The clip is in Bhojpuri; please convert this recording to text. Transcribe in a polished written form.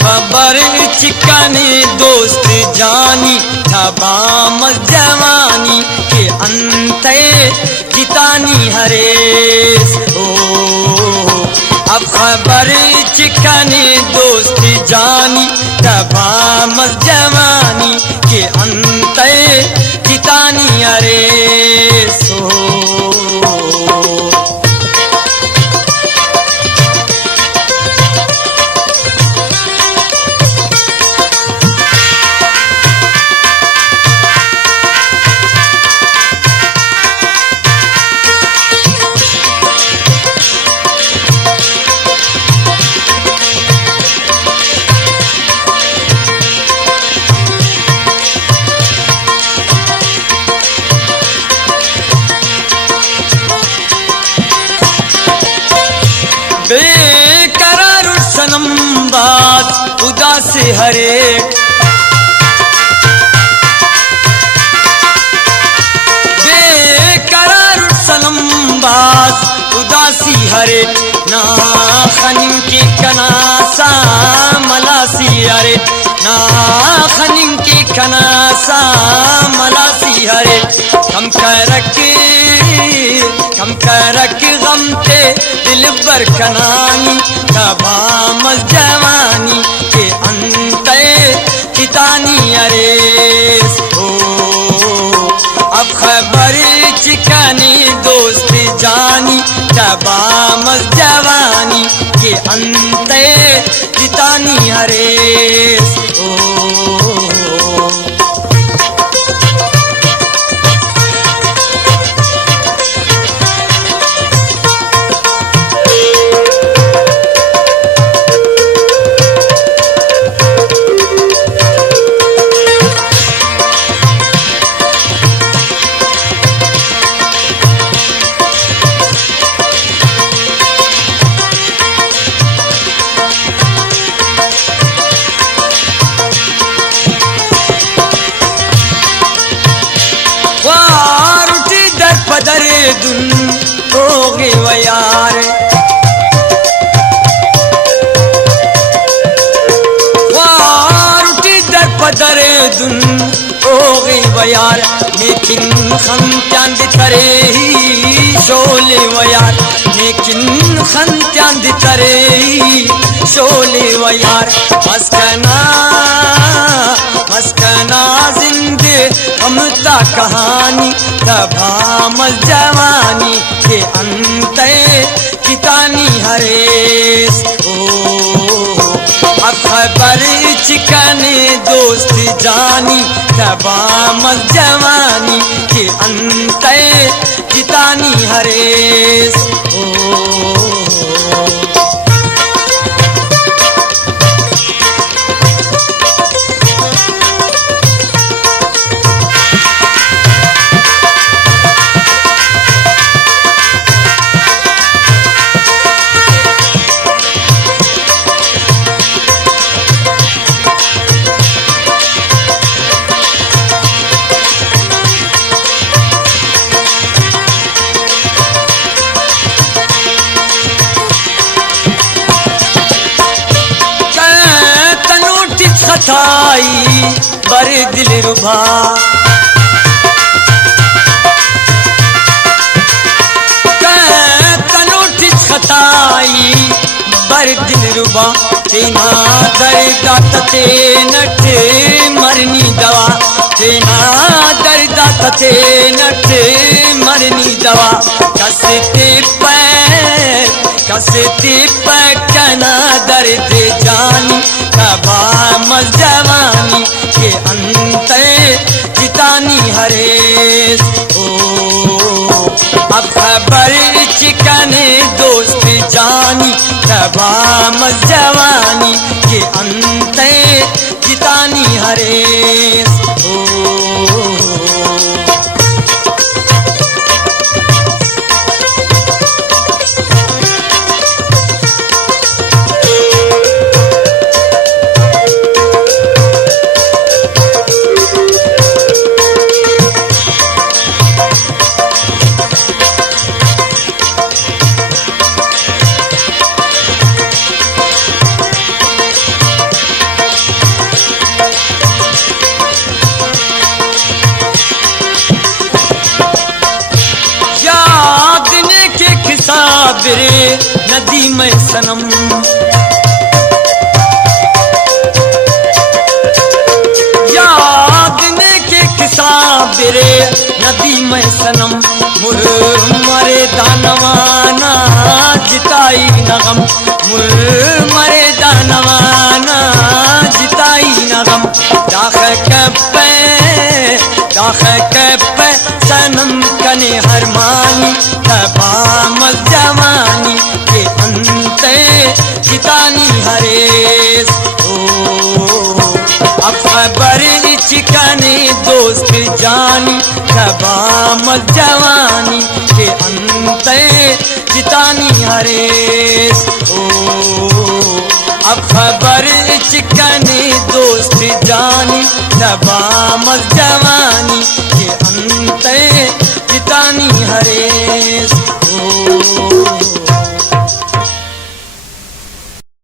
खबर चिकने दोस्त जानी तबाम जवानी के अंते जितानी हरेस ओ अब खबर चिकने दोस्त जानी तबाम जवानी के अंते जितानी हरेस बेकरार सनम बात उदास हरे बेकरार सनम बात उदासी हरे ना खनिम की कनासा मलासी हरे ना खनिम की कनासा मलासी हरे कम करक गम ते दिल बर कनानी तबाम जवानी के अंते चितानी अरेस हो अब खबर चिकनी दोस्त जानी तबाम जवानी के अंते चितानी अरेस हो दरे दुन होगे वयार वारुटी दर पदरे दुन होगे वयार लेकिन खन चांद तरे ही शोले वयार लेकिन खन चांद तरे ही शोले वयार मस्कना जिंदे हमता कहानी तबाम जवानी के अंते कितानी हरेस ओ अब खबर चिकने दोस्त जानी तबाम जवानी के अंते कितानी हरेस ओ थाई बर दिल रुभा तनोटी खताई बर दिल रुबा तेना दर्दा तते नटे मरनी दवा तेना दर्दा तते नटे मरनी दवा कसते पैकना दर्द जानी तबाम जवानी के अंते जितानी हरेस ओ अब खबर चिकने दोस्त जानी तबाम जवानी के अंते जितानी हरेस ओ बिरे नदी में सनम। याद ने के किसा बिरे नदी में सनम। मुर मरे दानवाना जिताई नगम, मुर मरे दानवाना जिताई नगम। दाख कप्पे सनम कने हरमानी तबामल जवानी के अंते जितानी हरेस। अब खबर चिकने दोस्त जानी तबामल जवानी के अंते जितानी हरेस। अब खबर चिकने दोस्त जानी